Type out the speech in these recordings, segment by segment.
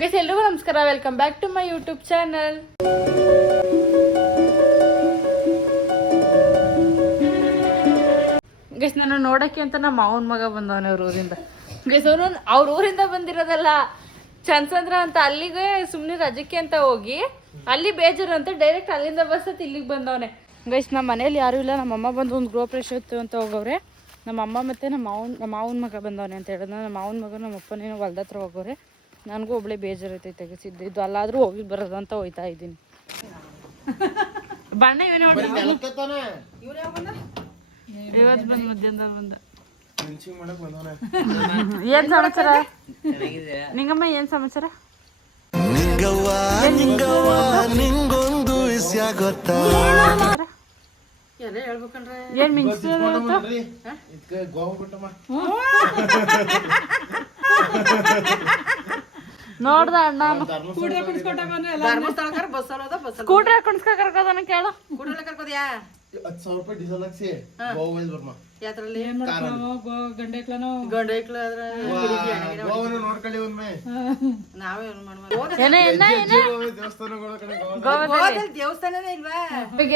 Guys ಎಲ್ರಿಗೂ ನಮಸ್ಕಾರ, welcome back to my YouTube channel. Guys ನಾನು ನೋಡಕ್ಕೆ ಅಂತ ನಮ್ಮ ಮಾವನ ಮಗ ಬಂದವನೇ ಅವ್ರ ಊರಿಂದ. ಗೈಸ್ ಅವನು ಅವ್ರ ಊರಿಂದ ಬಂದಿರೋದಲ್ಲ, ಚಂದ್ಸಂದ್ರ ಅಂತ ಅಲ್ಲಿಗೆ ಸುಮ್ಮನೆ ರಜಕ್ಕೆ ಅಂತ ಹೋಗಿ ಅಲ್ಲಿ ಬೇಜಾರು ಅಂತ ಡೈರೆಕ್ಟ್ ಅಲ್ಲಿಂದ ಬಸ್ ಹತ್ತಿ ಇಲ್ಲಿಗೆ ಬಂದವನೇ. ಗೈಸ್ ನಮ್ಮ ಮನೇಲಿ ಯಾರೂ ಇಲ್ಲ, ನಮ್ಮಮ್ಮ ಬಂದು ಒಂದು ಗೃಹ ಪ್ರವೇಶ ಅಂತ ಹೋಗವ್ರೆ. ನಮ್ಮಮ್ಮ ಮತ್ತು ನಮ್ಮ ಮಾವನ ಮಗ ಬಂದವನೆ ಅಂತ ಹೇಳಿದ್ರು. ನಮ್ಮ ಮಾವನ ಮಗ ನಮ್ಮ ಅಪ್ಪನೇನೋ ಹೊಲ್ದ ಹತ್ರ ಹೋಗೋರೆ. ನನಗೂ ಒಬ್ಳೆ ಬೇಜಾರೈತೈತೆ ತೆಗೆಸಿದ್ದು, ಇದು ಅಲ್ಲಾದರೂ ಹೋಗಿ ಬರೋದು ಅಂತ ಹೋಯ್ತಾ ಇದ್ದೀನಿ. ಬಣ್ಣ ಇವತ್ತು ಬಂದು ಮಧ್ಯಾಹ್ನ ಬಂದ. ಏನ್ ಸಮಾಚಾರ ನಿಂಗಮ್ಮ? ಏನ್ ಸಮಾಚಾರ? ಏನ್ ಮಿಂಚ ನೋಡ್ದ ಅಣ್ಣ ಸ್ಕೂಟ್ರ್ ಹಾಕೊಂಡ್ಸ್ಕ ಕರ್ಕೋದನ ಕೇಳು.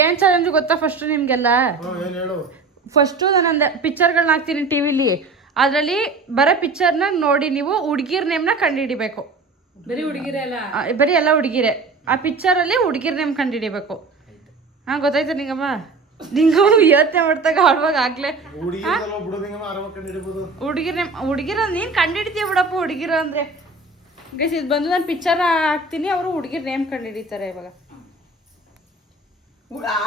ಏನ್ ಚಾಲೆಂಜ್ ಗೊತ್ತಾ ಫಸ್ಟ್ ನಿಮ್ಗೆಲ್ಲ? ಫಸ್ಟ್ ನಾನೊಂದು ಪಿಕ್ಚರ್ಗಳನ್ನ ಹಾಕ್ತೀನಿ ಟಿವಿಲಿ, ಅದ್ರಲ್ಲಿ ಬರೋ ಪಿಕ್ಚರ್ನ ನೋಡಿ ನೀವು ಹುಡ್ಗಿರ್ ನೇಮ್ನ ಕಂಡುಹಿಡಿಬೇಕು. ಬರೀ ಎಲ್ಲ ಹುಡುಗಿರೆ. ಆ ಪಿಕ್ಚರ್ ಅಲ್ಲಿ ಹುಡುಗಿರ್ ನೇಮ್ ಕಂಡುಹಿಡಿಬೇಕು. ಹಾ ಗೊತ್ತಾಯ್ತು ನಿಂಗಮ್ಮ? ನಿಂಗಮ್ಮ ಯೋಚನೆ ಮಾಡ್ತಾಗ ಆಡುವಾಗ ಆಗ್ಲೇ ಹುಡುಗಿರ ನೀನ್ ಕಂಡುಹಿಡಿತೀಯ ಬಿಡಪ್ಪ. ಹುಡುಗಿರ ಅಂದ್ರೆ ಗೈಸ್ ಇದು ಬಂದು ನಾನು ಪಿಕ್ಚರ್ ಹಾಕ್ತೀನಿ, ಅವರು ಹುಡುಗಿರ್ ನೇಮ್ ಕಂಡುಹಿಡಿತಾರೆ. ಇವಾಗ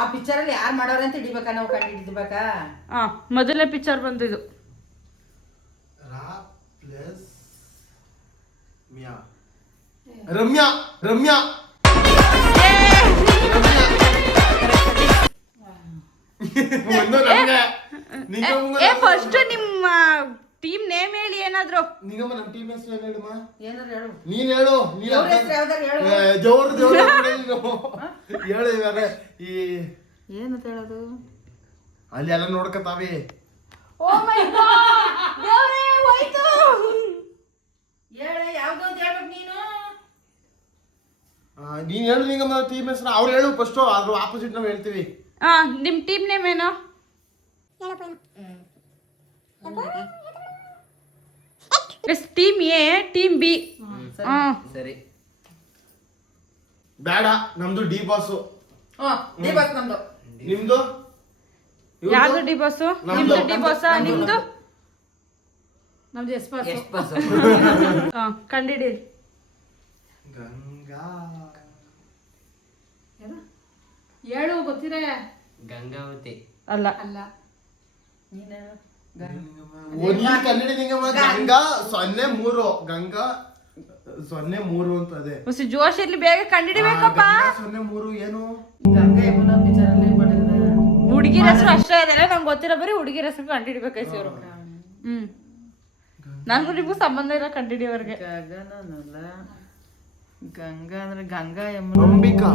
ಆ ಪಿಕ್ಚರ್ ಅಲ್ಲಿ ಯಾರು ಮಾಡೋರು ಅಂತ ಹಿಡಿಬೇಕಾ, ನಾವು ಕಂಡುಹಿಡಿಬೇಕಾ? ಹಾ ಮೊದಲನೇ ಪಿಕ್ಚರ್ ಬಂದಿದ್ದು ರಮ್ಯಾ. ರಮ್ಯಾ ಫಸ್ಟ್ ನಿಮ್ಮ ಟೀಮ್ ನೇಮ್ ಹೇಳಿ ಏನಾದ್ರು. ನಿಗಮ ನಮ್ಮ ಟೀಮ್ ಹೆಸರು ಹೇಳಮ್ಮ. ಏನಾದ್ರು ಹೇಳು. ನೀನ್ ಹೇಳು. ಹೇಳು ಇವಾಗ ಈ ಏನಂತ ಹೇಳೋದು? ಅಲ್ಲಿ ಎಲ್ಲ ನೋಡ್ಕತಾವೆ. ಓ ಮೈ ಗಾಡ್ ದೇವರೇ ಹೋಯ್ತು. ಹೇಳು ಯಾವ್ದು ಅಂತ ಹೇಳ್ಬೇಕು ನೀನು. ನೀನ್ ಹೇಳು ನಿಗಮ ಟೀಮ್ ಹೆಸರು. ಅವ್ರು ಹೇಳು ಫಸ್ಟ್, ಅದ್ರ ಆಪೋಸಿಟ್ ನಾವು ಹೇಳ್ತೀವಿ. ನಿಮ್ ಟೀಮ್ ನೇಮ್ ಏನು? Team A, team B. ಸರಿ ಬೇಡ, ನಮ್ದು ಡಿ ಬಾಸ್. ಡಿ ಬಾಸ್ ನಮ್ದು. ನಿಮ್ದು ಯಾವ್ದು ಡಿ ಬಾಸ್? ನಿಮ್ದು ಡಿ ಬಾಸ್. ನಿಮ್ದು ನಮ್ದು ಎಸ್ ಬಾಸ್. ಕಂಡಿಡಿ. ಗಂಗಾ ಹೇಳು ಗೊತ್ತಿರೇ. ಗಂಗಾವತಿ ಅಲ್ಲ ಅಲ್ಲ. ನೀನು ಕನ್ನಡ ನಿಗಮ. ಗಂಗಾ 03 ಗಂಗಾ 03 ಅಂತ ಅದೇ. ಹೊಸ ಜೋಶ್ ಇರ್ಲಿ, ಬೇಗ ಕಂಡಿಡಿಬೇಕಪ್ಪ. 03 ಏನು? ಗಂಗಾ ಯಮುನಾ ಪಿಕ್ಚರ್ ಅಲ್ಲಿ ಮಾಡಿದ್ರೆ ಹುಡುಗಿರ ಹೆಸರು ಅಷ್ಟೇ ಇದೆ, ನಂಗೆ ಗೊತ್ತಿರೋ ಬರೀ ಹುಡುಗಿರ ಹೆಸರು ಕಂಡಿಡಿಬೇಕೈತಿ ಇವರು. ನನಗೂ ನಿಮಗೂ ಸಂಬಂಧ ಇಲ್ಲ ಕಂಡಿಡಿಯೋರ್ಗೆ. ಗಗನಲ್ಲ, ಗಂಗಾ ಅಂದ್ರೆ ಗಂಗಾ ಯಮುನಾ. ಅಂಬಿಕಾ.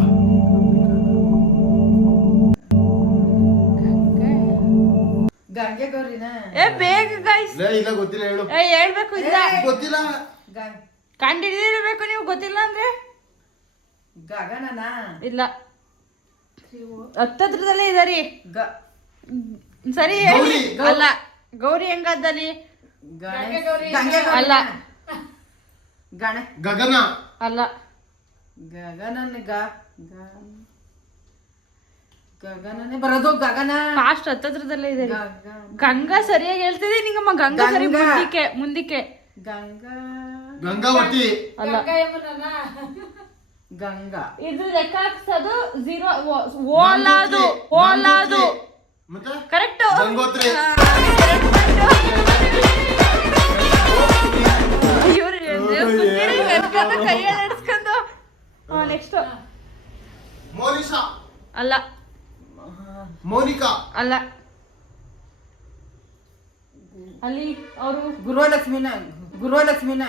ಗಂಗೆ ಗೌರಿನ. ಬೇಗ ಗೈಸ್. ಇಲ್ಲ ಗೊತ್ತಿಲ್ಲ, ಹೇಳು. ಹೇಳ್ಬೇಕು. ಇಲ್ಲ ಗೊತ್ತಿಲ್ಲ, ಕಂಡಿಡಿದಿರ್ಬೇಕು ನೀವು. ಗೊತ್ತಿಲ್ಲ ಅಂದ್ರೆ ಗಗನನ. ಇಲ್ಲ, ಹತ್ತತ್ರದಲ್ಲೇ ಇದಾರಿ. ಸರಿ ಗೌರಿ. ಅಲ್ಲ, ಗೌರಿ ಹೆಂಗದ್ದಲ್ಲಿ? ಅಲ್ಲ. ಗಣ. ಗಗನ. ಅಲ್ಲ. ಗಗನನ ಗಗನನೇ ಬರೋದು. ಗಗನ ಫಾಸ್ಟ್ ಹತ್ತತ್ರದಲ್ಲೇ ಇದೆ. ಗಂಗಾ ಸರಿಯಾಗಿ ಹೇಳ್ತಿದೆ ನಿಂಗಮ್ಮ. ಗಂಗಾ ಸರಿ. ಮುಂದಕ್ಕೆ ಗಂಗಾ. ಗಂಗಾವತಿ. ಅಲ್ಲ. ಗಂಗಾ. ಇದು ಲೆಕ್ಕ ಹಾಕ್ಸೋದು 0. ಓಲಾದು. ಓಲಾದು ಮತ್ತೆ ಕರೆಕ್ಟ್. ಗಂಗೋತ್ರಿ. ಇವ್ರು ಕೈ ನಡೆಸ್ಕೊಂಡು. ನೆಕ್ಸ್ಟ್ ಮೋನಿಶಾ. ಅಲ್ಲ. ಮೋನಿಕಾ. ಅಲ್ಲ. ಅಲ್ಲಿ ಅವರು ಗೃಹಲಕ್ಷ್ಮಿನ. ಗೃಹಲಕ್ಷ್ಮಿನ.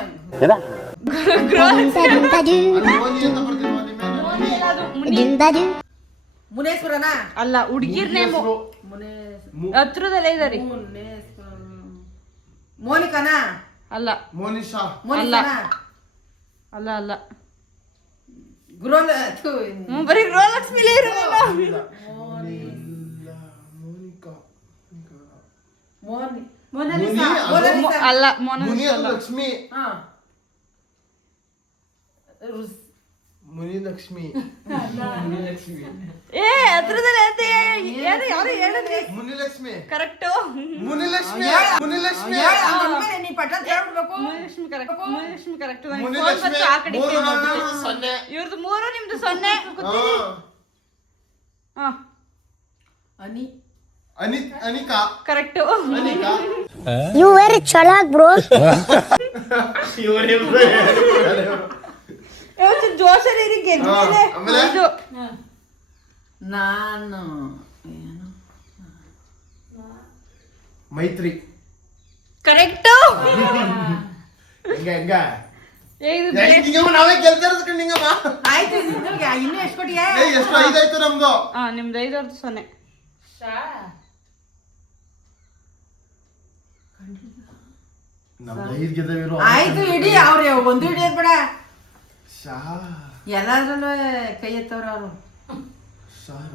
ಮುನೇಶ್ವರನ. ಅಲ್ಲ, ಹುಡುಗಿರ್ ನೇಮು ಹತ್ರದಲ್ಲೇ ಇದಾರಿ. ಮೋನಿಕಾನ. ಅಲ್ಲ. ಮೋನಿಶಾ. ಅಲ್ಲ. ಅಲ್ಲ ಅಲ್ಲ ಗೃಹ ಬರೀ ಗೃಹಲಕ್ಷ್ಮಿಲೇ ಇರೋದಿಲ್ಲ. ಅಲ್ಲ ಮುನಿ ಅದು ಲಕ್ಷ್ಮಿ. ಮುನಿ ಲಕ್ಷ್ಮಿ. ಏ ಅದ್ರದಲ್ಲಿ ಯಾರು ಹೇಳಿದ್ರಿ? ಮುನಿಲಕ್ಷ್ಮಿ ಕರೆಕ್ಟ್. ಮುನಿಲಕ್ಷ್ಮಿ ಮುನಿಲಕ್ಷ್ಮಿ ನೀ ಪಟ್ಟ ಹೇಳ್ಬಿಡ್ಬೇಕು. ಮುನಿಲಕ್ಷ್ಮಿ ಕರೆಕ್ಟ್. ಮುನಿಲಕ್ಷ್ಮಿ ಕರೆಕ್ಟ್. ಮುನಿಲಕ್ಷ್ಮಿ. ಸೊನ್ನೆ. ಇವ್ರದ್ದು 3 ನಿಮ್ದು 0. ಕೂತಿರಿ. ಹಾ ಅನಿ Anika correct. Anika. You very chalak, bro. ಜೋಶರಿ ಗೆದ್ದಿದೆ. ಆಮೇಲೆ? ನಾನು ಮೈತ್ರಿ. ಕರೆಕ್ಟ್. ಹೆಂಗ ಇದು ನಿಂಗಮ್ಮ ನಾವೇ ಗೆಲ್ತಿರೋದು ನಿಂಗಮ್ಮ. ಆಯ್ತು. ಇನ್ನೂ ಎಷ್ಟು ಕೊಟ್ಟಿಗೆ? ಎಷ್ಟು 5 ಆಯ್ತು ನಮ್ದು. ನಿಮ್ದು 5 ಅವ್ರದ್ದು 0. ನಮ್ದು 5 ಗೆದ್ದವಿರೋ. ಆಯ್ತು ಇಡಿ. ಅವ್ರೆ ಒಂದು ಹಿಡಿಯೋದ್ ಬೇಡ. ಶಾ ಎಲ್ಲಾದ್ರಲ್ಲೂ ಕೈ ಎತ್ತವ್ರ ಅವರು. ಸಾರ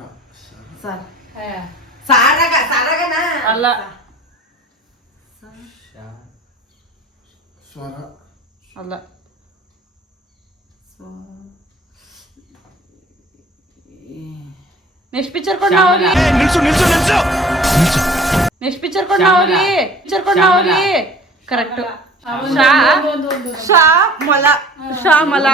ಸರ್ ಸಾರಾಗನ ಅಲ್ಲ ಸ್ವರ ಅಲ್ಲ ನೆಕ್ಸ್ಟ್ ಪಿಕ್ಚರ್ ಕೊಡ್ ನಾವಲ್ಲಿ. ನೆಕ್ಸ್ಟ್ ಪಿಕ್ಚರ್ ಕೊಡ್ ನಾವಲ್ಲಿ. ಕರೆಕ್ಟ್. ಶ್ಯಾಮಲ. ಶ್ಯಾಮಲ.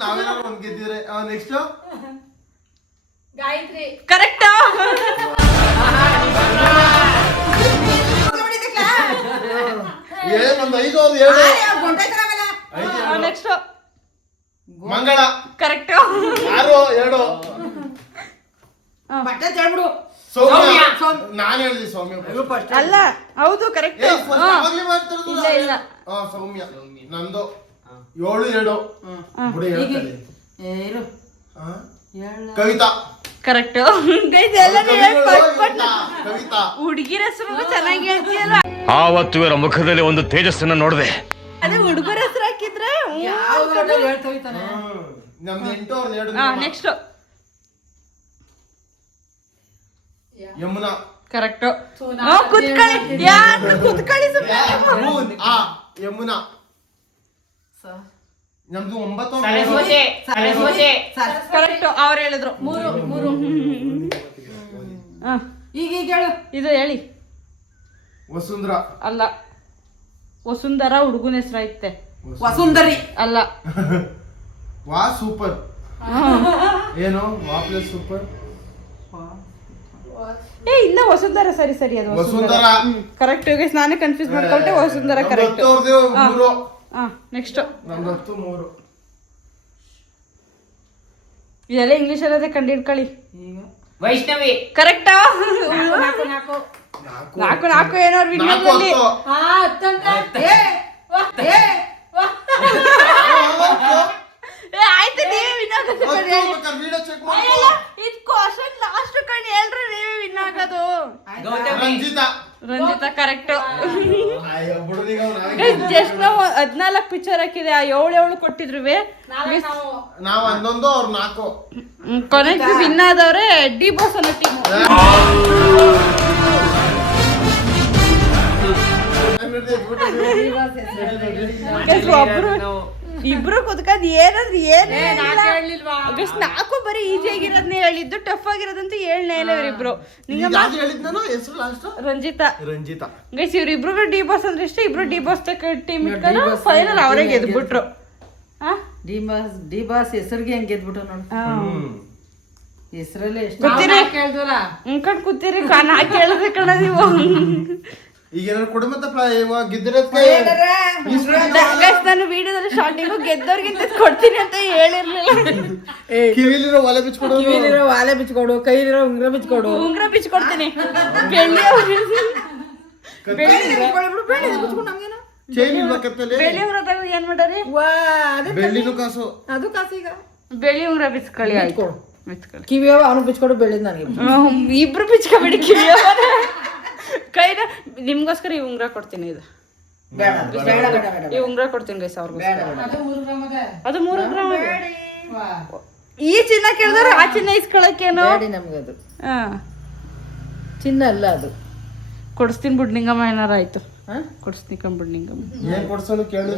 ನಾವೇನಾದ್ರು ಒಂದ್ ಗೆದ್ದಿದ್ರೆ ನೆಕ್ಸ್ಟ್ ಗಾಯತ್ರಿ. ಕರೆಕ್ಟ್. ಏನೊಂದು 5 ಅವ್ರು 7 ನೆಕ್ಸ್ಟ್ ಮಂಗಳ. ಕರೆಕ್ಟ್. 6 2 ಬಟ್ಟೆ ಹೇಳ್ಬಿಡು. ಸೌಮ್ಯ. ನಾನು ಹೇಳಿದೆ ಸೌಮ್ಯ. ಅಲ್ಲ ಹೌದು ಕರೆಕ್ಟ್. ಇಲ್ಲ ಇಲ್ಲ ಸೌಮ್ಯ. ನಂದು 7 2 ಬಿಡಿ ಹೇಳ್ತಾರೆ. ಇರು ಕವಿತಾ. ಕರೆಕ್ಟ್. ಕವಿತಾ. ಹುಡುಗಿರ ಹೆಸರು ಚೆನ್ನಾಗಿ ಹೇಳ್ತೀಯಲ್ಲ. ಆವತ್ತು ಇವರ ಮುಖದಲ್ಲಿ ಒಂದು ತೇಜಸ್ಸನ್ನ ನೋಡಿದೆ. ಅದೇ ಹುಡುಗರ ಹೆಸರು ಹಾಕಿದ್ರೆ ಹೇಳ್ತೋಯ್ತಾನೆ. ನಮ್ದು 8 ಅವ್ರು 2. ನೆಕ್ಸ್ಟ್ ಯಮುನಾ. ಕರೆಕ್ಟ್. ಕುತ್ಕೊಳ್ಳಿ ಯಾರು ಕುತ್ಕೊಳ್ಳಿ ಸುಮ್ಮನೆ. ಯಮುನಾ. ನಮ್ದು 9 ಕರೆಕ್ಟ್. ಅವ್ರು ಹೇಳಿದ್ರು 3. ಈಗ ಹೇಳು. ಇದು ಹೇಳಿ. ವಸುಂಧರ. ಅಲ್ಲ ವಸುಂಧರ ಹುಡುಗನ ಹೆಸರು ಐತೆ. ವಸುಂಧರಿ. ಅಲ್ಲ ವಾ ಸೂಪರ್. ಏನು ವಾ ಪ್ಲಸ್ ಸೂಪರ್. ಏ ಇಲ್ಲ ವಸುಂಧರ. ಸರಿ ಸರಿ ಅದು ವಸುಂಧರ. ಕರೆಕ್ಟ್. ನಾನೇ ಕನ್ಫ್ಯೂಸ್ ಮಾಡ್ಕೊಳ್ತೆ. ವಸುಂಧರ ಕರೆಕ್ಟ್. 3. ನೆಕ್ಸ್ಟ್ ನಮ್ದು 10 3. ಇದೆಲ್ಲ ಇಂಗ್ಲಿಷ್ ಅಲ್ಲದೆ ಕಂಡು ಹಿಡ್ಕೊಳ್ಳಿ. ವೈಷ್ಣವಿ. ಕರೆಕ್ಟ್. 4 ಏನೋ ವಿನ್ನರ್ನಲ್ಲಿ. ಆಯ್ತು ನೀವೇ ವಿನ್ ಆಗೋದು. ಇದು ಕ್ವಶನ್ ಲಾಸ್ಟ್ ಕಣ್ ಹೇಳ್ರಿ ನೀವೇ ವಿನ್ ಆಗೋದು. ರಂಜಿತಾ. ರಂಜಿತಾ ಕರೆಕ್ಟ್. ಜಸ್ಟ್ ನಾವು 14 ಪಿಕ್ಚರ್ ಹಾಕಿದೆ. 7 ಕೊಟ್ಟಿದ್ರು. ನಾವು 11 ಅವ್ರು 4. ಕೊನೆಗೆ ವಿನ್ ಆದವ್ರೆ ಡಿ ಬಾಸ್ ಅನ್ನೋ ಟೀಮು. ಒಬ್ರು ಇಬ್ರು ಕುತ್ಕೊಂಡ್ ಏನಾದ್ರು ಗೈಸ್ 4 ಬರೀ ಈಸಿ ಆಗಿರೋದನ್ನೇ ಹೇಳಿದ್ದು. ಟಫ್ ಆಗಿರೋದಂತೂ ಹೇಳನೇ ಇಲ್ಲ ಇವರಿಬ್ರು. ರಂಜಿತಾ. ರಂಜಿತಾ. ಗೈಸ್ ಇವ್ರಿಬ್ರು ಡಿ ಬಾಸ್ ಅಂದ್ರೆ ಇಷ್ಟ. ಇಬ್ರು ಡಿ ಬಾಸ್ ಟೀಮ್ ಇಟ್ಕೊಂಡು ಫೈನಲ್ ಅವರೇ ಗೆದ್ಬಿಟ್ರು. ಡಿ ಬಾಸ್ ಹೆಸರಿಗೆ ಹೆಂಗ್ ಗೆದ್ಬಿಟ್ಟು ನೋಡು. ಹೆಸರಲ್ಲೇ ಎಷ್ಟು ಕೇಳ್ದಲ್ಲ ಅನ್ಕೊಂಡ್ ಕೂತೀರಿ. ನಾ ಕೇಳಿದ್ರೆ ಕಣ ನೀವು. ಈಗ ಏನಾದ್ರು ಕುಟುಂಬದ ಗೆದ್ದಿರೋದಕ್ಕೆ ನಾನು ವಿಡಿಯೋದಲ್ಲಿ ಸ್ಟಾರ್ಟಿಂಗು ಗೆದ್ದವ್ರಿಗಿಂತ ಕೊಡ್ತೀನಿ ಅಂತ ಹೇಳಿರ್ಲಿಲ್ಲ. ಕಿವಿಲಿರೋ ಒಲೆ ಬಿಚ್ಕೊಡು. ಕಿವಿಲಿರೋ ವಾಲೆ ಬಿಚ್ಕೊಡು. ಕೈಲಿರೋ ಉಂಗ್ರ ಬಿಚ್ಕೊಡು. ಉಂಗ್ರ ಬಿಚ್ಕೊಡ್ತೀನಿ. ಬೆಳ್ಳಿ ಚೈನ್ ಇಲ್ವಾ ಕತ್ತಲ್ಲಿ? ಬೆಳ್ಳಿ ಉಂಗ್ರ ತಗೋ ಏನ್ ಮಾಡರಿ? ಬೆಳ್ಳಿನೂ ಕಾಸು. ಅದು ಕಾಸು. ಈಗ ಬೆಳ್ಳಿ ಉಂಗ್ರ ಬಿಚ್ಕೊಳ್ಳಿ. ಆಯ್ತು ಎತ್ಕೊಳ್ಳಿ. ಕಿವಿಯವ ಅವನು ಬಿಚ್ಕೊಡು ಬೆಳಿದ್ ನನಗೆ. ಇಬ್ರು ಬಿಚ್ಕೊಬೇಡಿ ಕಿವಿಯ ಕೈನ. ನಿಮ್ಗೋಸ್ಕರ ಈ ಉಂಗ್ರ ಕೊಡ್ತೀನಿ. ಇದು ಬೇಡ ಬೇಡ ಬೇಡ ಬೇಡ ಈ ಉಂಗ್ರ ಕೊಡ್ತೀನಿ ಗೈಸ್ ಅವ್ರಿಗೋಸ್ಕರ. ಅದು 3 ಗ್ರಾಮ್ ಈ ಚಿನ್ನ ಕೇಳಿದ್ರೆ ಆ ಚಿನ್ನ ಇಸ್ಕೊಳಕ್ಕೇನು ನಮ್ಗದು ಹಾ ಚಿನ್ನ ಅಲ್ಲ ಅದು. ಕೊಡಿಸ್ತೀನಿ ಬಿಡ್ ನಿಂಗಮ್ಮ. ಏನಾರ ಆಯ್ತು ಕೊಡಿಸ್ತೀನಿ ಕಂಬಿಡ್ ನಿಂಗಮ್ಮ. ಏನ್ ಕೊಡ್ಸೋನು ಕೇಳಿ.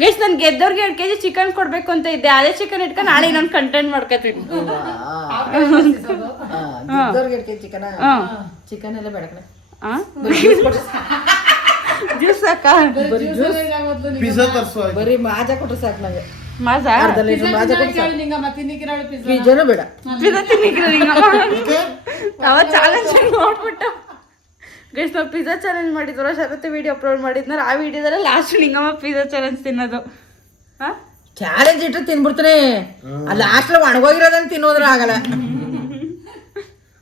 ಗೈಸ್ ನನ್ ಗೆದ್ದವ್ರಿಗೆ 2 kg ಚಿಕನ್ ಕೊಡ್ಬೇಕು ಅಂತ ಇದ್ದೆ. ಅದೇ ಚಿಕನ್ ಇಟ್ಕೊಂಡು ನಾಳೆ ನಾನು ಕಂಟೆಂಟ್ ಮಾಡ್ಕೊತೀನಿ. ಚಿಕನ್ ಚಿಕನ್ ಎಲ್ಲ ಬೇಡ ಕಣೆ. ಜ್ಯೂಸ್ ಸಾಕ? ಪಿಜ್ಜಾ ತರ್ಸೋ. ಬರೀ ಮಾಜಾ ಕೊಟ್ರೆ ಸಾಕು ನಂಗೆ. ಮಾಜಾ ಮಾಜಾ ಕೊಟ್ಟು ಪಿಜ್ಜಾನು ಬೇಡ. ಪಿಜ್ಜಾ ತಿನ್ನಿಕ್ಕಿಲ್ಲ ನಿಂಗಮ್ಮ. ಅವ ಚಾಲೆಂಜ್ ನೋಡ್ಬಿಟ್ಟು ಗೈಸ್ ನಾವು ಪಿಜ್ಜಾ ಚಾಲೆಂಜ್ ಮಾಡಿದ್ವಲ್ಲ, ಶರತ್ ವಿಡಿಯೋ ಅಪ್ಲೋಡ್ ಮಾಡಿದ್ನಲ್ಲ, ಆ ವಿಡಿಯೋದಲ್ಲ ಲಾಸ್ಟ್ ನಿಂಗಮ್ಮ ಪಿಜ್ಜಾ ಚಾಲೆಂಜ್ ತಿನ್ನೋದು. ಚಾಲೆಂಜ್ ಇಟ್ಟು ತಿನ್ಬಿಡ್ತೀನಿ. ಅಲ್ಲಿ ಲಾಸ್ಟ್ ಒಣಗೋಗಿರೋದನ್ನ ತಿನ್ನೋದ್ರ ಆಗಲ್ಲ.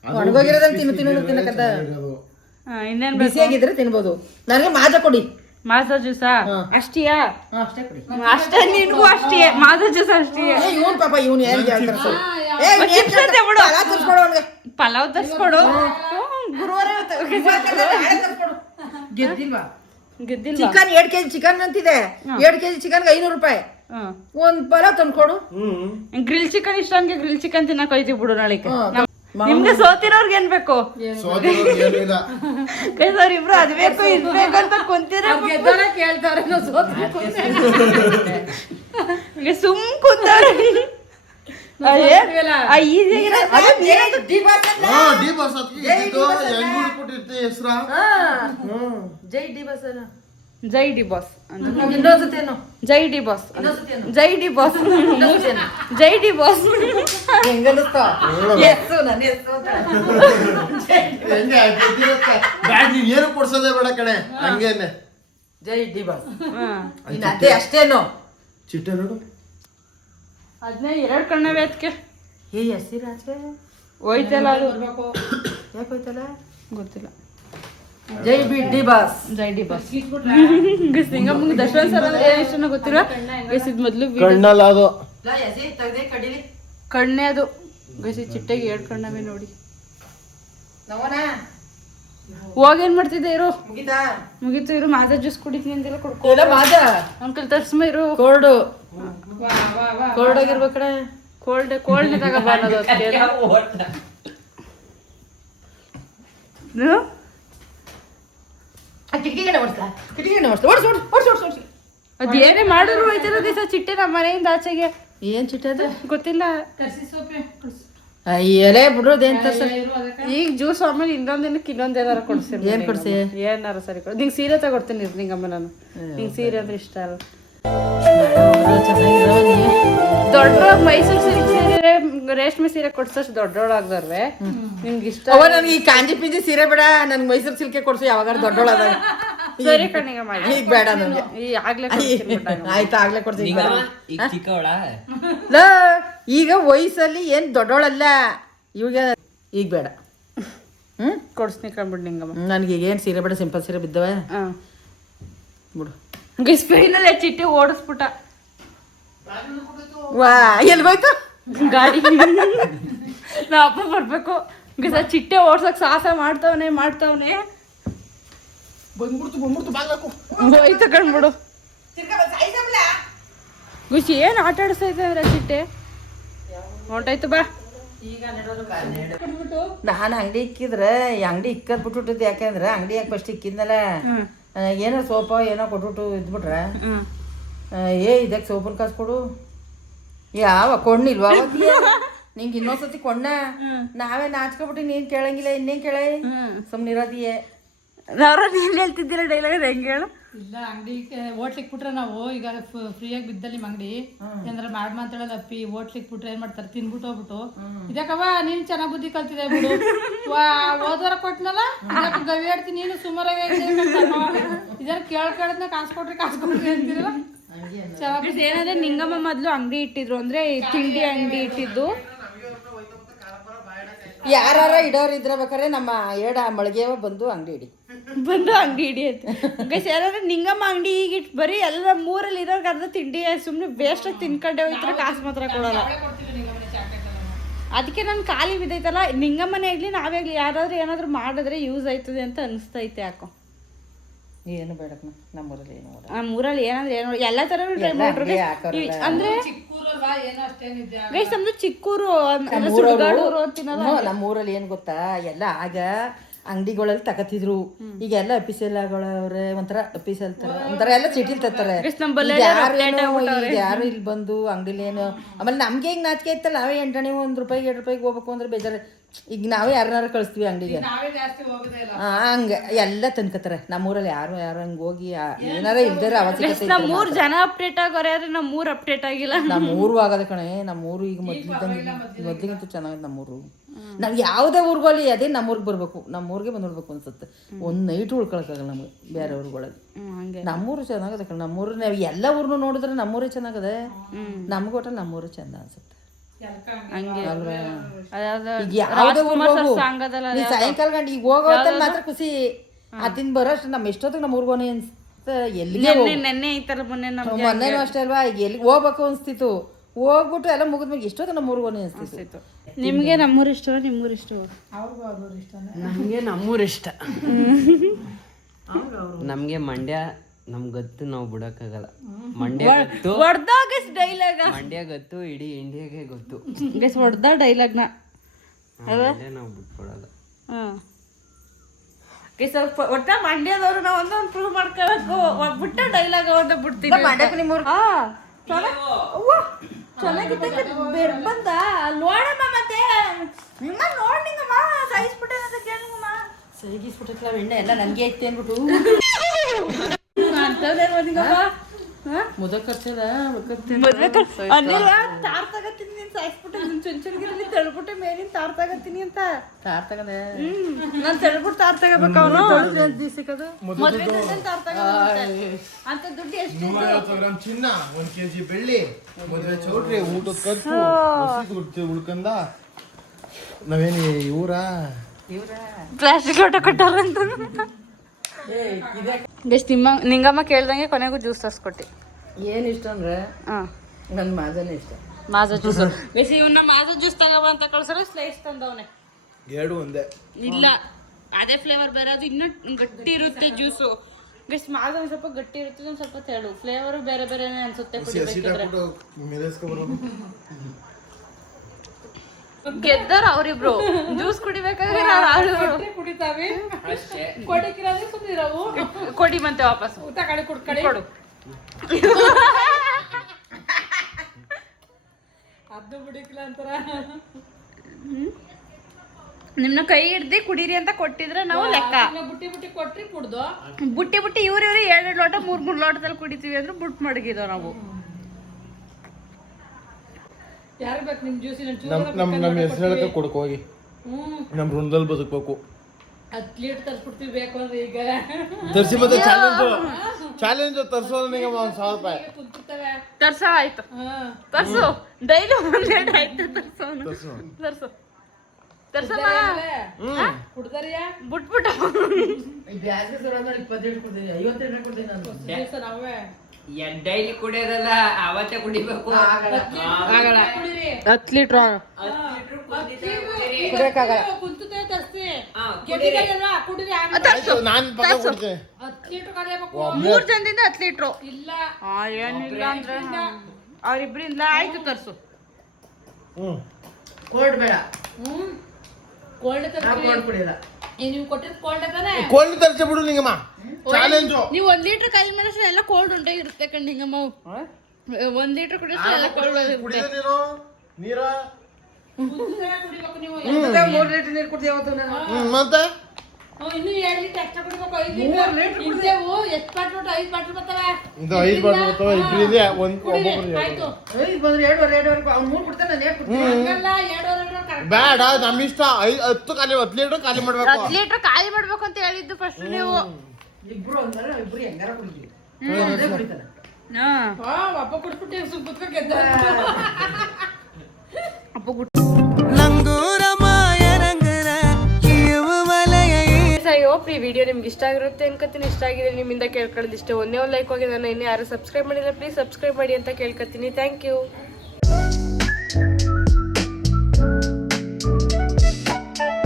ಒಣಗೋಗಿರೋದನ್ನ ತಿನ್ನಕತ್ತ ಇನ್ನೇನ್ ಬಿಸಿಯಾಗಿದ್ರೆ ತಿನ್ಬೋದು. ನನಗೆ ಮಾಜಾ ಕೊಡಿ. ಮಾಜಾ ಜ್ಯೂಸಾ? ಅಷ್ಟಿಯಾ? ಅಷ್ಟೇ ಕೊಡಿ. ಅಷ್ಟೇ ನಿನ್ಗೂ ಅಷ್ಟೇ ಮಾಜಾ ಜ್ಯೂಸ್ ಅಷ್ಟೇ. ಇವನ್ ಪಾಪ ಇವನ್ ಏನ್ ಕೇಳ್ತಾರೆ. ಪಲಾವ್ ತರ್ಸ್ಕೊಡು. ಗುರುವಾರ ಗೆದ್ದಿಲ್ವಾ? ಗೆದ್ದಿಲ್ಲ. ಚಿಕನ್ 2 kg ಚಿಕನ್ ಅಂತಿದೆ. 2 kg ಚಿಕನ್ಗೆ 500 ರೂಪಾಯಿ. ಒಂದ್ ಪಲಾವ್ ತಂದ್ಕೊಡು. ಗ್ರಿಲ್ ಚಿಕನ್ ಇಷ್ಟ ಹಂಗೆ ಗ್ರಿಲ್ ಚಿಕನ್ ತಿನ್ನಕ್ ಹೋಯ್ತೀವಿ ಬಿಡು ನಾಳೆಗೆ. ನಿಮ್ಗೆ ಸೋತಿರೋರ್ಗೆ ಏನ್ ಬೇಕು? ಸರ್ ಇಬ್ರು ಅದ್ ಬೇಕು ಇದ್ ಬೇಕು ಅಂತ ಕುಂತೀರ ಕೇಳ್ತಾರ. ಸುಮ್ ಕುಂತಾರೆ. ಜೈ ಡಿ ಬಾಸ್. ಜೈ ಡಿ ಬಾಸ್. ಜೈ ಡಿ ಬಾಸ್. ಜೈ ಡಿ ಬಾಸ್. ಏನು ಕೊಡ್ಸೋದೇ ಬೇಡ ಕಣೆ. ಹಂಗೇನೆ ಜೈ ಡಿ ಬಾಸ್. ಅದೇ ಅಷ್ಟೇನು. ಚಿಟ್ಟೆ ನೋಡು. ಅದನ್ನೇ 2 ಕಣ್ಣವೇ ಅದಕ್ಕೆ. ಹಸಿರಾಜೆ ಹೋಯ್ತಲ್ಲ ಅದು. ಯಾಕೆ ಹೋಯ್ತಲ್ಲ ಗೊತ್ತಿಲ್ಲ. ಜೈ ಡಿ ಬಾಸ್. ಜೈ ಡಿ ಬಾಸ್. ಸಿಂಗಮ್ಮಂಗೆ ದರ್ಶನ್ ಸರ್ ಅಂದ್ರೆ ಏನು ಇಷ್ಟನೋ ಗೊತ್ತಿಲ್ಲ. ಇದು ಮೊದಲು ಕಣ್ಣಲ್ಲ ಅದು. ಕಣ್ಣೆ ಅದು. ಗೈಸಿ ಚಿಟ್ಟೆಗೆ 2 ಕಣ್ಣವೇ ನೋಡಿ. ಹೋಗೇನ್ ಮಾಡ್ತಿದ್ದೆ ಇರು. ಮುಗೀತು ಇರು. ಮಾಜಾ ಜ್ಯೂಸ್ ಕುಡಿತೀನಿ ಅಂತೆಲ್ಲ ಕೊಡ್ಕೊ. ಮಾಜಾ ಅಂಕಲ್ ತರ್ಸ್ಮ ಇರು. ಕೋಲ್ಡ್ ಆಗಿರ್ಬೇಕಡೆ. ಕೋಲ್ಡ್ ತಗೋಬಾರದು. ಅದೇನೇ ಮಾಡಿದ್ರು ಹೋಯ್ತಾರ ದಿವಸ ಚಿಟ್ಟೆ ನಮ್ಮ ಮನೆಯಿಂದ ಆಚೆಗೆ. ಏನ್ ಚಿಟ್ಟೆ ಅದು ಗೊತ್ತಿಲ್ಲ. ಅಯ್ಯಲೇ ಬಿಡೋದೇನ್ ತರ್ಸ. ಈಗ ಜ್ಯೂಸ್ ಆಮೇಲೆ ಇನ್ನೊಂದಿನಕ್ಕೆ ಇನ್ನೊಂದೇನಾರ ಕೊಡ್ತೀನಿ. ಏನ್ ಕೊಡ್ಸಿ? ಏನಾರ ಸರಿ ಕೊಡು. ನಿಂಗೆ ಸೀರೆ ತಗೊಡ್ತೀನಿ ನಿಂಗಮ್ಮ. ನಾನು ನಿಂಗೆ ಸೀರೆ ಅಂದ್ರೆ ಇಷ್ಟ ಅಲ್ಲ. ದೊಡ್ಡ ಮೈಸೂರು ಸಿಲ್ಕ್ ಸೀರೆ ರೇಷ್ಮೆ ಸೀರೆ ಕೊಡ್ಸಷ್ಟು ದೊಡ್ಡೋಳಾಗ್ದವ್ರೆ ನಿಮ್ಗೆ ಇಷ್ಟ. ಅವ ನನ್ಗೆ ಈ ಕಾಂಜಿ ಪಿಂಜಿ ಸೀರೆ ಬೇಡ. ನನ್ಗೆ ಮೈಸೂರು ಸಿಲ್ಕೆ ಕೊಡ್ಸು ಯಾವಾಗ ದೊಡ್ಡೋಳಾದಾಗ. ಸರಿ ಕಣ್ಣಿಗೆ ಮಾಡಿ. ಈಗ ಬೇಡ ನನ್ಗೆ. ಆಗ್ಲೇ ಆಯ್ತಾ ಆಗ್ಲೇ ಕೊಡ್ತೀನಿ. ಈಗ ವಯಸ್ಸಲ್ಲಿ ಏನ್ ದೊಡ್ಡೋಳಲ್ಲ ಇವಾಗ. ಈಗ ಬೇಡ. ಕೊಡ್ಸ್ನಿ ಕಂಡ್ಬಿಡ್ ನಿಂಗಮ್ಮ. ನನ್ಗೆ ಈಗ ಏನ್ ಸೀರೆ ಬೇಡ. ಸಿಂಪಲ್ ಸೀರೆ ಬಿದ್ದವೆ ಬಿಡು. ಸ್ಪೈನಲ್ಲಿ ಚಿಟ್ಟೆ ಓಡಿಸ್ಬಿಟ್ಟ. ವಾ ಎಲ್ಗೋಯ್ತು ಗಾಡಿ. ನಾ ಅಪ್ಪ ಬರ್ಬೇಕು. ಚಿಟ್ಟೆ ಓಡ್ಸಕ್ ಸಾಹಸ ಮಾಡ್ತಾವನೆ. ಹೋಯ್ತು ಕಂಡ್ಬಿಡು. ಗುಷಿ ಏನ್ ಆಟ ಆಡಿಸ್ತಾ ಇದ್ದೆ ಅಂದ್ರೆ ಚಿಟ್ಟೆ ಹೊಂಟಾಯ್ತು. ಬಾ ನಾನು ಅಂಗಡಿ ಇಕ್ಕಿದ್ರೆ ಅಂಗಡಿ ಇಕ್ಕದ್ ಬಿಟ್ಬಿಟ್ಟಿದ್ದೆ. ಯಾಕೆಂದ್ರೆ ಅಂಗಡಿ ಯಾಕೆ ಫಸ್ಟ್ ಇಕ್ಕಿದ್ನಲ್ಲ, ಏನೋ ಸೋಪ ಏನೋ ಕೊಟ್ಬಿಟ್ಟು ಇದ್ಬಿಟ್ರೆ ಇದಕ್ಕೆ ಸೋಪನ್ ಕಾಸು ಕೊಡು. ಯಾವ ಕೊಂಡ್ನಿಲ್ವಾ ನಿಂಗೆ ಇನ್ನೊಂದ್ಸತಿ ಕೊಂಡ. ನಾವೇ ನಾಚ್ಕೊಬಿಟ್ಟು ನೀನ್ ಕೇಳಂಗಿಲ್ಲ. ಇನ್ನೇನ್ ಕೇಳ ಸುಮ್ನಿರೋದಿಯೇ. ನಾವ್ರ ನೀನ್ ಹೇಳ್ತಿದ್ದೀರ ಡೈಲಾಗ್ ಹೆಂಗೆ ಹೇಳು. ಇಲ್ಲ ಅಂಗಡಿ ಹೋಟ್ಲಿಗೆ ಬಿಟ್ರೆ ನಾವು ಈಗ ಫ್ರೀಯಾಗಿ ಬಿದ್ದಲ್ಲಿ ನಿಮ್ಮ ಅಂಗಡಿ ಏನಾರ ಮಾಡ್ಮ ಅಂತ ಹೇಳೋದು ಅಪ್ಪಿ. ಹೋಟ್ಲಿಗೆ ಬಿಟ್ರೆ ಏನ್ ಮಾಡ್ತಾರೆ, ತಿನ್ಬಿಟ್ಟು ಹೋಗ್ಬಿಟ್ಟು ಇದಕ್ಕವ ನೀನ್ ಚೆನ್ನಾಗ್ ಬುದ್ಧಿ ಕಲ್ತಿದೆ ಬಿಡು. ಹೋದ್ವಾರ ಕೊಟ್ನಲ್ಲ ಇದಕ್ಕೆ ಗವಿ ಆಡ್ತೀನಿ ನೀನು ಸುಮಾರಾಗಿ ಇದನ್ನ ಕೇಳ್ಕೇಳದ್ನ ಕಾಸು ಕೊಟ್ರಿ ಅಂತಿರಲ್ಲ. ಏನಂದ್ರೆ ನಿಂಗಮ್ಮ ಮೊದ್ಲು ಅಂಗಡಿ ಇಟ್ಟಿದ್ರು. ಅಂದ್ರೆ ತಿಂಡಿ ಅಂಗಡಿ ಇಟ್ಟಿದ್ದು. ಯಾರ ಇಡೋರು ಇದ್ರ ಬೇಕಾರೆ ನಮ್ಮ ಮಳಿಗೆವ ಬಂದು ಅಂಗಡಿ ಹಿಡಿ ಅಂತ ಯಾರಾದ್ರೆ ನಿಂಗಮ್ಮ ಅಂಗಡಿ ಈಗ ಬರೀ ಎಲ್ಲ ಮೂರಲ್ಲಿ ಇರೋರ್ಗೆ ಅರ್ಧ ತಿಂಡಿ ಸುಮ್ನೆ ವೇಸ್ಟ್ ಆಗಿ ತಿನ್ಕೊಂಡೆ ಹೋಯ್ತಾರೆ. ಕಾಸು ಮಾತ್ರ ಕೊಡೋಲ್ಲ. ಅದಕ್ಕೆ ನಾನು ಖಾಲಿ ಬಿದ್ದೈತಲ್ಲ ನಿಂಗಮ್ಮನೇ ಆಗಲಿ ನಾವೇ ಆಗಲಿ ಯಾರಾದ್ರೂ ಏನಾದರೂ ಮಾಡಿದ್ರೆ ಯೂಸ್ ಆಯ್ತದೆ ಅಂತ ಅನಿಸ್ತೈತೆ ಯಾಕೋ. ಏನು ಬೇಡಕ್ಕ ನಮ್ಮೂರಲ್ಲಿ ಏನು ಬೇಡ. ನಮ್ಮೂರಲ್ಲಿ ಏನಾದ್ರೆ ಏನೋ ಎಲ್ಲ ಥರನೂ ಟ್ರೈ ಮಾಡ್ರಿ. ಅಂದ್ರೆ ಚಿಕ್ಕೂರಲ್ವಾ ಏನೋ ಅಷ್ಟೇನಿದೆ. ಗೈಸ್ ನಮ್ದು ಚಿಕ್ಕೂರು ಸುಡುಗಾಡೂರು ಅಂತಿನಲ್ಲ. ನಮ್ಮೂರಲ್ಲಿ ಏನು ಗೊತ್ತಾ, ಎಲ್ಲ ಆಗ ಅಂಗಡಿಗಳಲ್ಲಿ ತಗತಿದ್ರು. ಈಗ ಎಲ್ಲ ಅಫೀಸಿಯಲ್ಗಳವ್ರೆ ಒಂಥರ ಅಫೀಸಿಯಲ್ ತರ ಒಂಥರ ಎಲ್ಲ ಸಿಟಿಲ್ ತರ್ತಾರೆ. ಯಾರು ಇಲ್ಲಿ ಬಂದು ಅಂಗಡಿಲಿ ಏನು, ಆಮೇಲೆ ನಮ್ಗೆ ಈಗ ನಾಚಿಕೆ ಇತ್ತಲ್ಲ, ನಾವೇ 8 1 ರೂಪಾಯಿಗೆ 2 ರೂಪಾಯಿಗೆ ಹೋಗ್ಬೇಕು ಅಂದ್ರೆ ಬೇಜಾರು. ಈಗ ನಾವೇ ಯಾರನ್ನಾರು ಕಳಿಸ್ತೀವಿ ಅಂಗಡಿಗೆ, ಹಂಗ ಎಲ್ಲ ತಂದ್ಕತ್ತಾರೆ. ನಮ್ಮೂರಲ್ಲಿ ಯಾರು ಹಂಗ ಹೋಗಿ ಏನಾರ ಇಲ್ದಾರ ಅವಶ್ಯಕತೆ. ನಮ್ಮೂರ್ ಜನ ಅಪ್ಡೇಟ್ ಆಗೋರೆ ಆದ್ರೆ ನಮ್ಮೂರ್ ಅಪ್ಡೇಟ್ ಆಗಿಲ್ಲ. ನಮ್ಮೂರು ಆಗದ ಕಣೆ. ನಮ್ಮೂರು ಈಗ ಮೊದ್ಲಿಗಿಂತ ಚೆನ್ನಾಗಿದೆ ನಮ್ಮೂರು. ನಾವ್ ಯಾವ್ದೇ ಊರ್ಗೋಲಿ ಅದೇ ನಮ್ಮೂರ್ಗೆ ಬರ್ಬೇಕು, ನಮ್ಮೂರ್ಗೆ ಬಂದ್ಬಿಡ್ಬೇಕು ಅನ್ಸುತ್ತೆ. ಒಂದ್ ನೈಟ್ ಉಳ್ಕೊಳಕ್ಕಾಗಲ್ಲ ನಮ್ಗೆ ಬೇರೆ ಊರುಗಳಲ್ಲಿ. ನಮ್ಮೂರು ಚೆನ್ನಾಗದ ಕಣ. ನಮ್ಮೂರು ನಾವ್ ಎಲ್ಲ ಊರ್ನು ನೋಡಿದ್ರೆ ನಮ್ಮೂರೇ ಚೆನ್ನಾಗದೆ. ನಮ್ಗೆ ಒಟ್ಟ ನಮ್ಮೂರು ಚಂದ ಅನ್ಸುತ್ತೆ. ಸಾಯಂಕಾಲ ಗಂಟೆ ಈಗ ಹೋಗೋ ಮಾತ್ರ ಖುಷಿ. ಅತಿನ್ ಬರೋಷ್ಟು ನಮ್ ಎಷ್ಟೊತ್ತಿಗೆ ನಮ್ಮ ಊರ್ಗೋನೆ ಅನ್ಸುತ್ತೆ. ಎಲ್ಲಿಗೆ ನೆನ್ನೆ ಈ ತರ ಮೊನ್ನೆನೂ ಅಷ್ಟೇ ಅಲ್ವಾ, ಈಗ ಎಲ್ಲಿಗೆ ಹೋಗ್ಬೇಕು ಅನ್ಸ್ತಿತ್ತು. ಹೋಗ್ಬಿಟ್ಟು ಎಲ್ಲ ಮುಗಿದ್ಮೇಲೆ ಎಷ್ಟೊತ್ತು ನಮ್ಮ ಊರ್ಗೋನೆ ಅನ್ಸ್ತಿತ್ತು. ನಿಮ್ಗೆ ನಮ್ಮೂರ್ ಇಷ್ಟ, ನಿಮ್ಮೂರ್ ಇಷ್ಟ? ನಮಗೆ ನಮ್ಮೂರು ಇಷ್ಟ. ನಮಗೆ ಮಂಡ್ಯ ನಮ್ಗೆ ಗೊತ್ತು, ನಾವು ಬಿಡಕ್ಕಾಗಲ್ಲ. ಮಂಡ್ಯ ಗೊತ್ತು, ಮಂಡ್ಯ ಗೊತ್ತು, ಇಡೀ ಇಂಡಿಯಾಗೆ ಗೊತ್ತು. ಹೊಡ್ದ ಡೈಲಾಗ್ನ ನಾವು ಬಿಟ್ಕೊಡಲ್ಲ. ಸ್ವಲ್ಪ ಒಟ್ಟ ಮಂಡ್ಯದವ್ರು ನಾವು ಒಂದೊಂದು ಪ್ರೂವ್ ಮಾಡ್ಕೋಬೇಕು. ಬಿಟ್ಟ ಡೈಲಾಗ್ ಅವನ್ನ ಬಿಡ್ತೀವಿ. ಚೆನ್ನಾಗಿತ್ತ ಬಂದ ನೋಡಮ್ಮ. ಮತ್ತೆ ನಿಮ್ಮ ನೋಡಿಂಗಮ್ಮ ಸಾಯಿಸ್ಬಿಟ್ಟೆ ಅಂತ ಕೇಳಿಂಗಮ್ಮ. ಸೈಗಿಸ್ಬಿಟ್ಟಿಲ್ಲ ಎಣ್ಣೆ ಎಲ್ಲ ನನಗೆ ಐತೆ ಅಂದ್ಬಿಟ್ಟು ಮುದ ಖರ್ಚದ ತಾರ್ ತಗತ್ತೀನಿ ನೀನ್ ಸಾಯಿಸ್ಬಿಟ್ಟೆ. ಚುಂಚುರ್ಗಿರಲ್ಲಿ ತಳ್ಬಿಟ್ಟೆ ಮೇಲಿನ ತಾರ್ ತಗತ್ತೀನಿ ಅಂತ. ತಾರ್ ತಗದೆ ನಾನ್ ತಳ್ಬಿಟ್ಟು ತಾರ್ ತಗೋಬೇಕು. ಅವನು ಸಿಕ್ಕದು ಮದ್ವೆ ತಾರ್ ತಗೋಬೇಕು ಅಂತ. ದುಡ್ಡು ಎಷ್ಟು? 150 ಗ್ರಾಮ್ ಚಿನ್ನ, 1 kg ಬೆಳ್ಳಿ, ಮದುವೆ ಚೌಟ್ರಿ, ಊಟದ ಖರ್ಚು ಉಳ್ಕಂದ. ನಾವೇನು ಇವರ ಪ್ಲಾಸ್ಟಿಕ್ ಲೋಟ ಕೊಟ್ಟಾರಂತ. ನಿಂಗಮ್ಮ ಕೇಳ್ದಂಗೆ ಕೊನೆಗೂ ಜ್ಯೂಸ್ ತರ್ಸ್ಕೊಟ್ಟಿ. ಏನು ಇಷ್ಟ ಅಂದ್ರೆ ನನ್ ಮಾಜಾನೇ ಇಷ್ಟ. ಮಾಜಾ ಜ್ಯೂಸ್ ಬೇಸಿ ಇವನ್ನ ಮಾಜಾ ಜ್ಯೂಸ್ ತಗೋಬ ಅಂತ ಕಳ್ಸರ ಸ್ಲೈಸ್ ತಂದವನೆ. ಎರಡು ಒಂದೇ ಇಲ್ಲ, ಅದೇ ಫ್ಲೇವರ್ ಬೇರೆ, ಅದು ಇನ್ನೂ ಗಟ್ಟಿ ಇರುತ್ತೆ ಜ್ಯೂಸು. ಬೇಸ್ ಮಾಜಾ ಒಂದ್ ಸ್ವಲ್ಪ ಗಟ್ಟಿ ಇರುತ್ತೆ, ಒಂದ್ ಸ್ವಲ್ಪ ತೆಳು. ಫ್ಲೇವರ್ ಬೇರೆ ಬೇರೆನೆ ಅನ್ಸುತ್ತೆ ಕುಡಿಬೇಕಿದ್ರೆ. ಗೆದ್ದರ್ ಅವ್ರಿಬ್ರು ಜ್ಯೂಸ್ ಕುಡಿಬೇಕಾದ್ರೆ ಕುಡಿತಾವೆ. ಕೊಡಿಕಿರೋದೇ ಸುಮ್ಮನಿರವು. ಕೊಡಿ ಮತ್ತೆ ವಾಪಸ್ ಊಟ ಕಡೆ ಕೊಡ್ಕಡೆ ಕೊಡು. ಅದು ಬಿಡಿಕಿಲ್ಲ ಅಂತಾರ. ನಿಮ್ನ ಕೈ ಹಿಡ್ದಿ ಕುಡೀರಿ ಅಂತ ಕೊಟ್ಟಿದ್ರೆ ನಾವು ಲೆಕ್ಕ. ಬುಟ್ಟಿ ಬುಟ್ಟಿ ಕೊಟ್ರಿ ಕುಡ್ದು ಬುಟ್ಟಿ ಇವ್ರು 2 ಲೋಟ 3 ಲೋಟದಲ್ಲಿ ಕುಡಿತೀವಿ ಅಂದ್ರೆ ಬುಟ್ ಮಡಗಿದೋ ನಾವು. ಯಾರು ಬೇಕು ನಿಮ್ ಜ್ಯೂಸ್? ನಮ್ಮ ಹೆಸರು ಹೇಳಕ್ಕೆ ಕೊಡ್ಕೊ ಹೋಗಿ. ನಮ್ಮ ಋಣದಲ್ಲಿ ಬದುಕಬೇಕು. 10 ಲೀಟರ್ ತರ್ಸ್ಬಿಡ್ತೀವಿ ಬೇಕು ಅಂದ್ರೆ. ಈಗ ತರ್ಸಿ ಮತ್ತೆ ಚಾಲೆಂಜ್ ತರ್ಸೋದು ನಿಮಗೆ 1000 ರೂಪಾಯಿ ತರ್ಸ ಆಯ್ತು. ತರ್ಸು ಡೈಲಿ 1 ಲೀಟರ್ ಆಯ್ತು. ತರ್ಸು ಕುಡ್ದಾರಿಯಾ ಬಿಟ್ಬಿಟ್ಟ. ನಾವೇ ಡೈಲಿ ಕುಡಿಯೋದಲ್ಲ, ಅವತ್ತೇ ಕುಡಿಬೇಕು. 10 ಲೀಟರ್ ಕುಂತುತ್ತೆ ತರ್ಸಿ. ನಾನು ಪಕ್ಕ ಕೊಡ್ತೇನೆ. 10 ಲೀಟರ್ ಕಲಿಯಬೇಕು. 3 ಜನದಿಂದ 10 ಲೀಟ್ರು ಇಲ್ಲ ಏನಿಲ್ಲ ಅಂದ್ರೆ ಅವ್ರಿಬ್ರಿಂದ ಆಯ್ತು. ತರ್ಸು. ಕೋಲ್ಡ್ ಬೇಡ, ಕೋಲ್ಡ್ ತರ್ಸಿ. ಕೋಲ್ಡ್ ಕುಡಿಯಲ್ಲ. ನೀವು ಕೊಟ್ಟಿದ್ ಕೋಲ್ಡ್ ತಾನೆ? ಕೋಲ್ಡ್ ತರ್ಸಿ ಬಿಡು ನಿಂಗಮ್ಮ. ಚಾಲೆಂಜ್ ನೀವು 1 ಲೀಟರ್ ಕೈ ಮಾಡಿದ್ರೆ ಎಲ್ಲ ಕೋಲ್ಡ್ ಉಂಟೆ ಇರುತ್ತೆ ಕಣ್ ಹಿಂಗಮ್ಮ. 1 ಲೀಟರ್ ಕುಡಿದ್ರೆ ಎಲ್ಲ ಕೋಲ್ಡ್ ಇರುತ್ತೆ. ನೀರ ಕುಡಿಬೇಕು ನೀವು. 3 ಲೀಟರ್ ನೀರು ಕುಡ್ತೀವಿ ಅವತ್ತು ನಾನು. ಮತ್ತೆ ಇನ್ನು 2 ಲೀಟರ್ ಎಕ್ಸ್ಟ್ರಾ ಕುಡಿಬೇಕು. 5 ಲೀಟರ್ ಇಂತೇವು ಎಷ್ಟು ಬಾಟ್ಲು? 5 ಬಾಟ್ಲು ಬರ್ತವೆ. ಇದು 5 ಬಾಟ್ಲು ಬರ್ತವೆ. ಇಬ್ಬರಿದೆ ಒಬ್ಬೊಬ್ಬರು. ಆಯ್ತು ಬಂದ್ರೆ 2.5 ಅವ್ನು 3 ಕೊಡ್ತಾನೆ, ನಾನು 2 ಕೊಡ್ತೀನಿ. ಹಂಗಲ್ಲ, 2 ಕರೆಕ್ಟ್. ಬೇಡ, ನಮ್ಮ ಇಷ್ಟ. 10 ಲೀಟರ್ ಖಾಲಿ ಮಾಡ್ಬೇಕು. 10 ಲೀಟರ್ ಖಾಲಿ ಮಾಡ್ಬೇಕು ಅಂತ ಹೇಳಿದ್ದು ಫಸ್ಟ್ ನೀವು. ಇಬ್ರು ಅಂದ್ರೆ ನಾವು ಇಬ್ರು ಹೆಂಗಾರ ಕುಡಿತೀವಿ. ಕುಡಿತಾನೆ. ಒಬ್ಬ ಕುಡ್ಬಿಟ್ಟು ಸುಬ್ಬಕ್ಕ ಗೆದ್ದ. ಅಪ್ಪ ಗುಟ್ಟು ಈ ವಿಡಿಯೋ ನಿಮ್ಗೆ ಇಷ್ಟ ಆಗಿರುತ್ತೆ ಅನ್ಕೋತೀನಿ. ಇಷ್ಟ ಆಗಿದೆ ನಿಮ್ಮಿಂದ ಕೇಳ್ಕೊಳ್ಳೋದಿಷ್ಟೇ. ಒಂದೇ ಒಂದು ಲೈಕ್ ಹೋಗಿ ನಾನು ಇನ್ನೂ ಯಾರು ಸಬ್ಸ್ಕ್ರೈಬ್ ಮಾಡಿಲ್ಲ, ಪ್ಲೀಸ್ ಸಬ್ಸ್ಕ್ರೈಬ್ ಮಾಡಿ ಅಂತ ಕೇಳ್ಕೊತೀನಿ. Thank you.